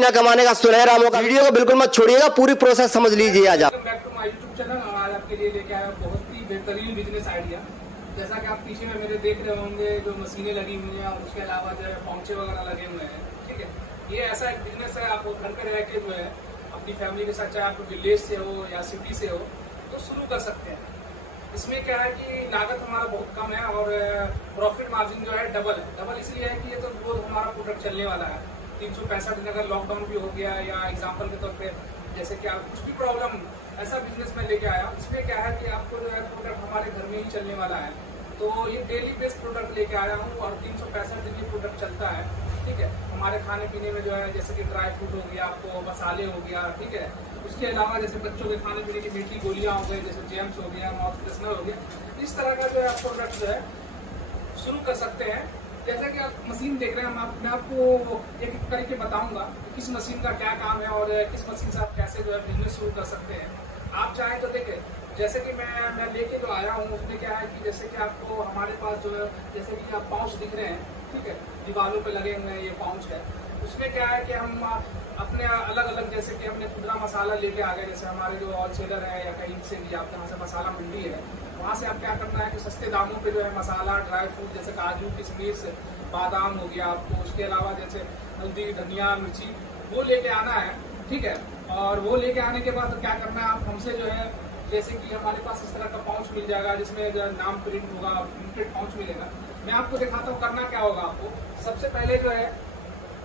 महीना कमाने का सुनहरा मौका। वीडियो को बिल्कुल मत छोड़िएगा, पूरी प्रोसेस समझ लीजिए। आज आप back to my YouTube channel. आज आपके लिए लेके आया बहुत ही बेहतरीन बिजनेस आइडिया। जैसा कि आप पीछे में मेरे देख रहे होंगे जो मशीनें लगी हुई हैं और उसके अलावा जो है पहुंचे वगैरह लगे हुए हैं। ठीक है, ये ऐसा एक बिजनेस है, आप घर पे रह के जो है अपनी फैमिली के साथ, चाहे आप विलेज से हो या सिटी से हो, तो शुरू कर सकते हैं। इसमें क्या है कि लागत हमारा बहुत कम है और प्रॉफिट मार्जिन जो है डबल है। डबल इसलिए है कि ये तो रोज हमारा प्रोडक्ट चलने वाला है 365 दिन। अगर लॉकडाउन भी हो गया या एग्जाम्पल के तौर पे जैसे कि आप कुछ भी प्रॉब्लम, ऐसा बिजनेस में लेके आया। इसमें क्या है कि आपको जो है प्रोडक्ट हमारे घर में ही चलने वाला है। तो ये डेली बेस्ड प्रोडक्ट लेके आया हूँ और 365 दिन ये प्रोडक्ट चलता है। ठीक है, हमारे खाने पीने में जो है जैसे कि ड्राई फ्रूट हो गया, आपको मसाले हो गया। ठीक है, उसके अलावा जैसे बच्चों के खाने पीने की मीठी गोलियां हो गई, जैसे जेम्स हो गया, माउथ फ्रेशनर हो गया, इस तरह का जो है प्रोडक्ट जो है शुरू कर सकते हैं। जैसे कि आप मशीन देख रहे हैं, मैं आपको एक एक करके बताऊंगा कि किस मशीन का क्या काम है और किस मशीन से आप कैसे जो है बिजनेस शुरू कर सकते हैं। आप चाहें तो देखें, जैसे कि मैं लेके जो आया हूँ उसमें क्या है कि जैसे कि आपको हमारे पास जो है जैसे कि आप पाउच दिख रहे हैं, ठीक है, दीवारों पे लगे हुए हैं, ये पाउच है। उसमें क्या है कि हम अपने अलग अलग जैसे कि हमने खुदरा मसाला लेके आ गए। जैसे हमारे जो होलसेलर है या कहीं से भी आप जहाँ से मसाला मंडी है, वहाँ से आप क्या करना है कि सस्ते दामों पे जो है मसाला, ड्राई फ्रूट जैसे काजू, किशमिश, बादाम हो गया आपको, उसके अलावा जैसे हल्दी, धनिया, मिर्ची, वो लेके आना है। ठीक है, और वो लेके आने के बाद क्या करना है, आप हमसे जो है जैसे कि हमारे पास इस तरह का पाउच मिल जाएगा जिसमें जो नाम प्रिंट होगा, प्रिंटेड पाउच मिलेगा। मैं आपको दिखाता हूँ करना क्या होगा। आपको सबसे पहले जो है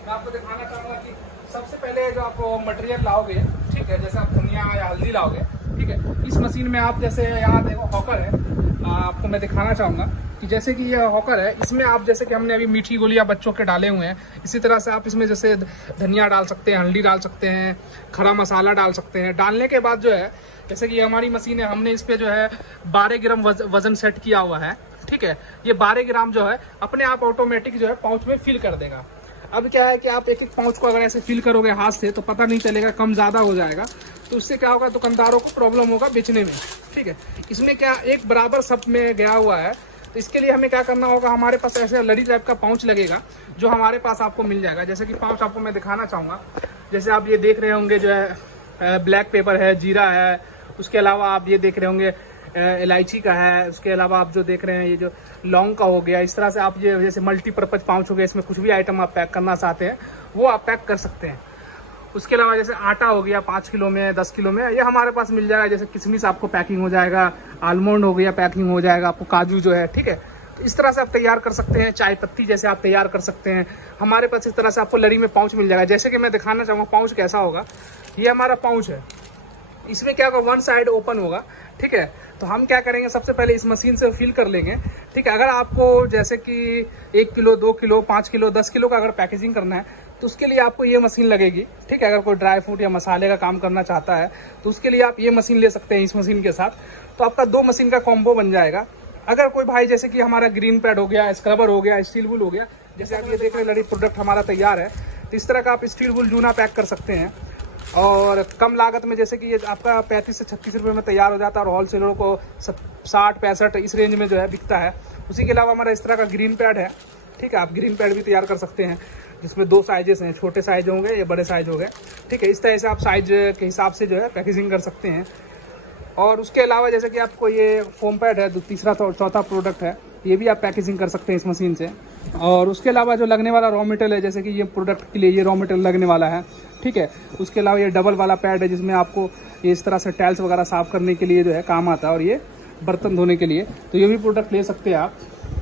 मैं आपको दिखाना चाहूंगा कि सबसे पहले जो आप मटेरियल लाओगे, ठीक है, जैसे आप धनिया या हल्दी लाओगे, ठीक है, इस मशीन में आप जैसे यहाँ देखो हॉकर है, आपको मैं दिखाना चाहूंगा कि जैसे कि ये हॉकर है, इसमें आप जैसे कि हमने अभी मीठी गोलियां बच्चों के डाले हुए हैं, इसी तरह से आप इसमें जैसे धनिया डाल सकते हैं, हल्दी डाल सकते हैं, खड़ा मसाला डाल सकते हैं। डालने के बाद जो है जैसे कि हमारी मशीन है, हमने इस पे जो है 12 ग्राम वजन सेट किया हुआ है। ठीक है, ये 12 ग्राम जो है अपने आप ऑटोमेटिक जो है पाउच में फिल कर देगा। अब क्या है कि आप एक एक पाउच को अगर ऐसे फिल करोगे हाथ से तो पता नहीं चलेगा, कम ज्यादा हो जाएगा, तो उससे क्या होगा, दुकानदारों को प्रॉब्लम होगा बेचने में। ठीक है, इसमें क्या एक बराबर सब में गया हुआ है, तो इसके लिए हमें क्या करना होगा, हमारे पास ऐसे लड़ी टाइप का पाउच लगेगा जो हमारे पास आपको मिल जाएगा। जैसे कि पाउच आपको मैं दिखाना चाहूंगा, जैसे आप ये देख रहे होंगे जो है ब्लैक पेपर है, जीरा है, उसके अलावा आप ये देख रहे होंगे इलायची का है, उसके अलावा आप जो देख रहे हैं ये जो लौंग का हो गया। इस तरह से आप ये जैसे मल्टीपर्पज पाउच हो गया, इसमें कुछ भी आइटम आप पैक करना चाहते हैं वो आप पैक कर सकते हैं। उसके अलावा जैसे आटा हो गया 5 किलो में, 10 किलो में, ये हमारे पास मिल जाएगा। जैसे किशमिश आपको पैकिंग हो जाएगा, आलमंड हो गया पैकिंग हो जाएगा, आपको काजू जो है। ठीक है, तो इस तरह से आप तैयार कर सकते हैं। चाय पत्ती जैसे आप तैयार कर सकते हैं, हमारे पास इस तरह से आपको लड़ी में पाउच मिल जाएगा। जैसे कि मैं दिखाना चाहूँगा पाउच कैसा होगा। ये हमारा पाउच है, इसमें क्या होगा, वन साइड ओपन होगा। ठीक है, तो हम क्या करेंगे, सबसे पहले इस मशीन से फिल कर लेंगे। ठीक है, अगर आपको जैसे कि 1 किलो, 2 किलो, 5 किलो, 10 किलो का अगर पैकेजिंग करना है तो उसके लिए आपको ये मशीन लगेगी। ठीक है, अगर कोई ड्राई फ्रूट या मसाले का काम करना चाहता है तो उसके लिए आप ये मशीन ले सकते हैं इस मशीन के साथ। तो आपका 2 मशीन का कॉम्बो बन जाएगा। अगर कोई भाई जैसे कि हमारा ग्रीन पैड हो गया, स्क्रबर हो गया, स्टील वूल हो गया, जैसे आप ये देख रहे हैं लड़ी प्रोडक्ट हमारा तैयार है, तो इस तरह का आप स्टील वूल जूना पैक कर सकते हैं और कम लागत में। जैसे कि ये आपका 35 से 36 रुपये में तैयार हो जाता है और होलसेलरों को 60-65 इस रेंज में जो है बिकता है। उसी के अलावा हमारा इस तरह का ग्रीन पैड है। ठीक है, आप ग्रीन पैड भी तैयार कर सकते हैं जिसमें 2 साइजेस हैं, छोटे साइज होंगे या बड़े साइज हो गए। ठीक है, इस तरह से आप साइज के हिसाब से जो है पैकेजिंग कर सकते हैं। और उसके अलावा जैसे कि आपको ये फोम पैड है, तीसरा चौथा प्रोडक्ट है, ये भी आप पैकेजिंग कर सकते हैं इस मशीन से। और उसके अलावा जो लगने वाला रॉ मटेरियल है, जैसे कि ये प्रोडक्ट के लिए ये रॉ मटेरियल लगने वाला है। ठीक है, उसके अलावा ये डबल वाला पैड है जिसमें आपको ये इस तरह से टाइल्स वगैरह साफ करने के लिए जो है काम आता है, और ये बर्तन धोने के लिए, तो ये भी प्रोडक्ट ले सकते हैं आप।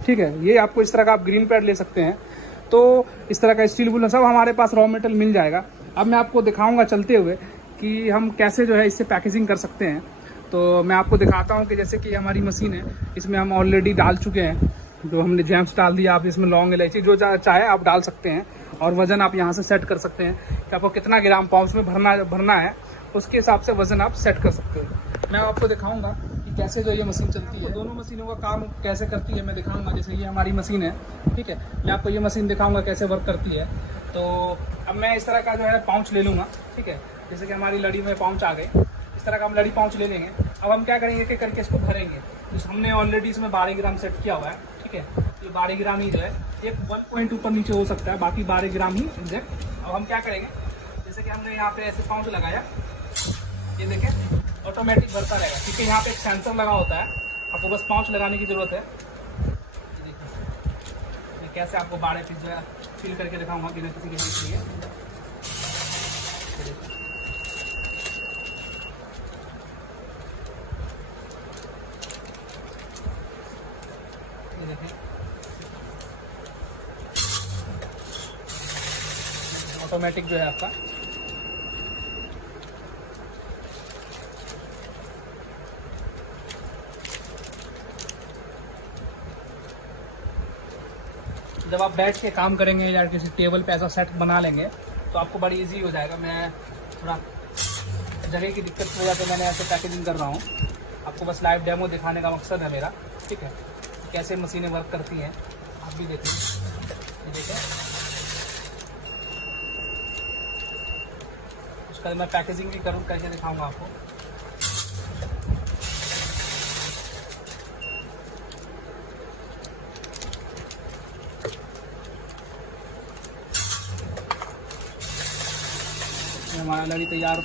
ठीक है, ये आपको इस तरह का आप ग्रीन पैड ले सकते हैं। तो इस तरह का स्टील वूल सब हमारे पास रॉ मटेरियल मिल जाएगा। अब मैं आपको दिखाऊंगा चलते हुए कि हम कैसे जो है इससे पैकेजिंग कर सकते हैं। तो मैं आपको दिखाता हूँ कि जैसे कि हमारी मशीन है, इसमें हम ऑलरेडी डाल चुके हैं, जो हमने जैम्स डाल दिया। आप इसमें लौंग, इलायची जो चाहे आप डाल सकते हैं और वजन आप यहाँ से सेट कर सकते हैं कि आपको कितना ग्राम पाउच में भरना है, उसके हिसाब से वजन आप सेट कर सकते हैं। मैं आपको दिखाऊंगा कि कैसे जो ये मशीन चलती है, दोनों मशीनों का काम कैसे करती है मैं दिखाऊंगा। जैसे ये हमारी मशीन है, ठीक है, मैं आपको ये मशीन दिखाऊंगा कैसे वर्क करती है। तो अब मैं इस तरह का जो है पाउच ले लूँगा। ठीक है, जैसे कि हमारी लड़ी में पाउच आ गए, इस तरह का हम लड़ी पाउच ले लेंगे। अब हम क्या करेंगे कि करके इसको भरेंगे। तो हमने ऑलरेडी इसमें 12 ग्राम सेट किया हुआ है। ठीक है, ये 12 ग्राम ही जो है, ये 1 पॉइंट ऊपर नीचे हो सकता है, बाकी 12 ग्राम ही एग्जैक्ट। अब हम क्या करेंगे, जैसे कि हमने यहाँ पे ऐसे पाउंड लगाया, ये देखें ऑटोमेटिक भरता रहेगा, क्योंकि यहाँ पे एक सेंसर लगा होता है, आपको बस पाउच लगाने की जरूरत है। ये देखिए, ये कैसे आपको 12 पीस जो है फिल करके दिखाऊंगा बिना किसी की हेल्प लिए। ये देखिए ऑटोमेटिक जो है आपका। जब आप बैठ के काम करेंगे या किसी टेबल पे ऐसा सेट बना लेंगे तो आपको बड़ी इजी हो जाएगा। मैं थोड़ा जगह की दिक्कत की वजह से मैंने ऐसे पैकेजिंग कर रहा हूँ, आपको बस लाइव डेमो दिखाने का मकसद है मेरा, ठीक है। कैसे मशीनें वर्क करती हैं आप भी देखिए। ये देखें, उसका मैं पैकेजिंग भी करूँ करके दिखाऊंगा आपको। हमारा लड़ी तैयार।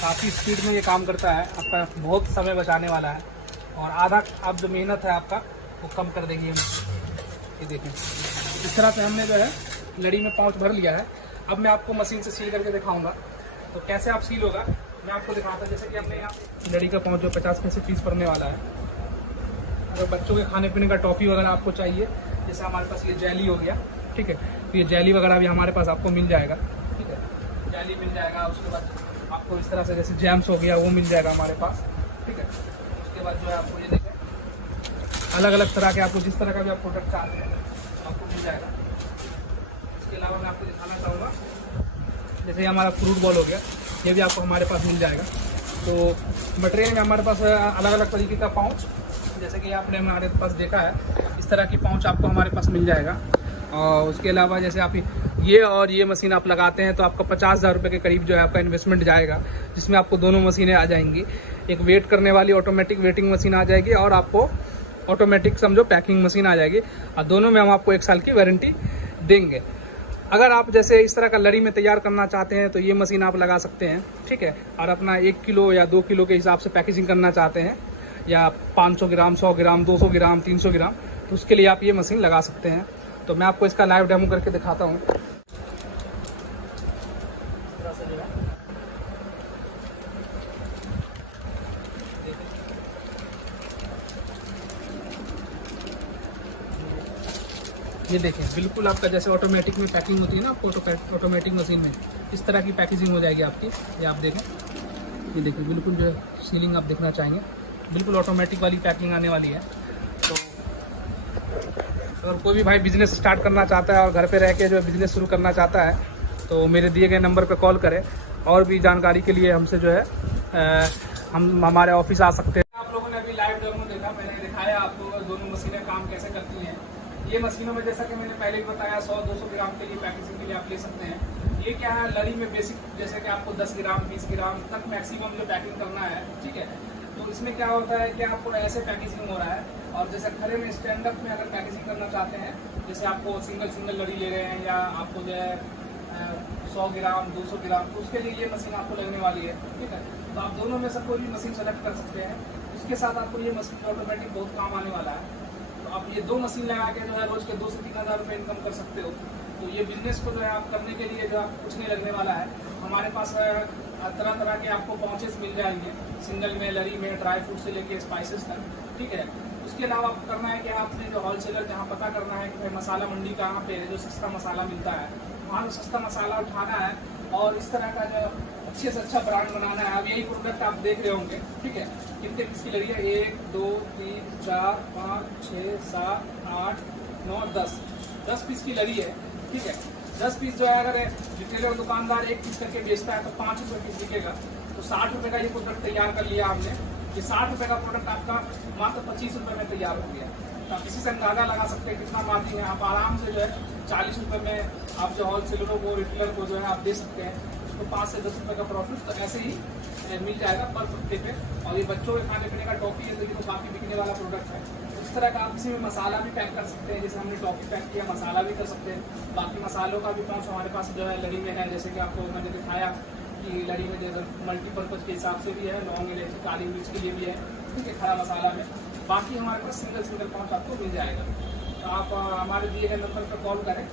काफ़ी स्पीड में ये काम करता है, आपका बहुत समय बचाने वाला है और आधा आप जो मेहनत है आपका वो कम कर देगी। ये देखिए इस तरह से हमने जो है लड़ी में पाउच भर लिया है। अब मैं आपको मशीन से सील करके दिखाऊंगा तो कैसे आप सील होगा मैं आपको दिखाता हूँ। जैसे कि हमने यहाँ लड़ी का पाउच जो 50 पैसे पीस पड़ने वाला है। अगर बच्चों के खाने पीने का टॉफ़ी वगैरह आपको चाहिए, जैसे हमारे पास ये जेली हो गया, ठीक है, तो ये जेली वगैरह भी हमारे पास आपको मिल जाएगा, ठीक है, जेली मिल जाएगा। उसके बाद आपको इस तरह से जैसे जैम्स हो गया वो मिल जाएगा हमारे पास, ठीक है। उसके बाद जो है आपको ये देखें अलग अलग तरह के आपको जिस तरह का भी आप प्रोडक्ट चाहते हैं आपको मिल जाएगा। इसके अलावा मैं आपको दिखाना चाहूँगा जैसे हमारा फ्रूट बॉल हो गया, ये भी आपको हमारे पास मिल जाएगा। तो मटेरियल में हमारे पास अलग अलग तरीके का पाउच, जैसे कि आपने हमारे पास देखा है इस तरह की पाउच आपको हमारे पास मिल जाएगा। और उसके अलावा जैसे आप ये और ये मशीन आप लगाते हैं तो आपका 50,000 रुपये के करीब जो है आपका इन्वेस्टमेंट जाएगा, जिसमें आपको दोनों मशीनें आ जाएंगी। एक वेट करने वाली ऑटोमेटिक वेटिंग मशीन आ जाएगी और आपको ऑटोमेटिक समझो पैकिंग मशीन आ जाएगी, और दोनों में हम आपको 1 साल की वारंटी देंगे। अगर आप जैसे इस तरह का लड़ी में तैयार करना चाहते हैं तो ये मशीन आप लगा सकते हैं, ठीक है। और अपना 1 किलो या 2 किलो के हिसाब से पैकेजिंग करना चाहते हैं या 500 ग्राम, 100 ग्राम, 200 ग्राम, 300 ग्राम, तो उसके लिए आप ये मशीन लगा सकते हैं। तो मैं आपको इसका लाइव डेमो करके दिखाता हूँ। ये देखें बिल्कुल आपका जैसे ऑटोमेटिक में पैकिंग होती है ना, आपको ऑटोमेटिक मशीन में इस तरह की पैकेजिंग हो जाएगी आपकी। ये आप देखें, ये देखिए बिल्कुल जो सीलिंग आप देखना चाहेंगे बिल्कुल ऑटोमेटिक वाली पैकिंग आने वाली है। तो अगर कोई भी भाई बिजनेस स्टार्ट करना चाहता है और घर पे रह के जो बिजनेस शुरू करना चाहता है तो मेरे दिए गए नंबर पे कॉल करें। और भी जानकारी के लिए हमसे जो है हम हमारे ऑफिस आ सकते हैं। आप लोगों ने अभी लाइव डेमो देखा, मैंने दिखाया आपको दोनों मशीनें काम कैसे करती हैं। ये मशीनों में जैसा कि मैंने पहले भी बताया 100-200 ग्राम के लिए पैकेजिंग के लिए आप ले सकते हैं। ये क्या है लड़ी में बेसिक जैसे कि आपको 10 ग्राम 20 ग्राम तक मैक्सिमम जो पैकिंग करना है, ठीक है। तो इसमें क्या होता है कि आपको ऐसे पैकेजिंग हो रहा है, और जैसे खड़े में स्टैंड अप में अगर पैकेजिंग करना चाहते हैं, जैसे आपको सिंगल लड़ी ले रहे हैं या आपको जो है 100 ग्राम 200 ग्राम, तो उसके लिए ये मशीन आपको लगने वाली है, ठीक है। तो आप दोनों में से कोई भी मशीन सेलेक्ट कर सकते हैं। उसके साथ आपको ये मशीन ऑटोमेटिक बहुत काम आने वाला है। तो आप ये 2 मशीन लगा के जो है रोज के 2 से 3 हज़ार रुपये इनकम कर सकते हो। तो ये बिजनेस को जो है आप करने के लिए जो आपको कुछ नहीं लगने वाला है। हमारे पास तरह तरह के आपको पाउचेस मिल जाएंगे, सिंगल में, लड़ी में, ड्राई फ्रूट से लेके स्पाइसेस तक, ठीक है। उसके अलावा आपको करना है कि आपने जो होलसेलर जहाँ पता करना है कि भाई मसाला मंडी कहाँ पे है, जो सस्ता मसाला मिलता है वहाँ से सस्ता मसाला उठाना है और इस तरह का जो अच्छे से अच्छा ब्रांड बनाना है। अब यही प्रोडक्ट आप देख रहे होंगे, ठीक है। कितने पीस की लड़ी है? 1 2 3 4 5 6 7 8 9 10 पीस की लड़ी है, ठीक है। 10 पीस जो है अगर रिटेलर दुकानदार 1 पीस करके बेचता है तो 5 रुपये पीस बिकेगा। तो 60 रुपये का ये प्रोडक्ट तैयार कर लिया हमने। ये 60 रुपये का प्रोडक्ट आपका मात्र 25 रुपये में तैयार हो गया। इसी से अंदाजा लगा सकते हैं कितना मार्जिन है। आप आराम से जो है 40 रुपये में आप जो होलसेलरों को रिटेलर को जो है आप दे सकते हैं, उसको 5 से 10 रुपये का प्रॉफिट तो ऐसे ही मिल जाएगा पर पत्ते पे। और ये बच्चों के खाने पीने का टॉफी है, तो ये तो काफ़ी बिकने वाला प्रोडक्ट है। इस तरह का आप इसी में मसाला भी पैक कर सकते हैं, जैसे हमने टॉफी पैक किया, मसाला भी कर सकते हैं। बाकी मसालों का भी पाउच हमारे पास जो है लड़ी में है, जैसे कि आपको मैंने दिखाया कि लड़ी में जैसे मल्टीपर्पज़ के हिसाब से भी है, लौंग इलायची काली मिर्च के लिए भी है, ठीक है, खड़ा मसाला में। बाकी हमारे पास सिंगल पाउच आपको मिल जाएगा। तो आप हमारे दिए गए नंबर पर कॉल करें।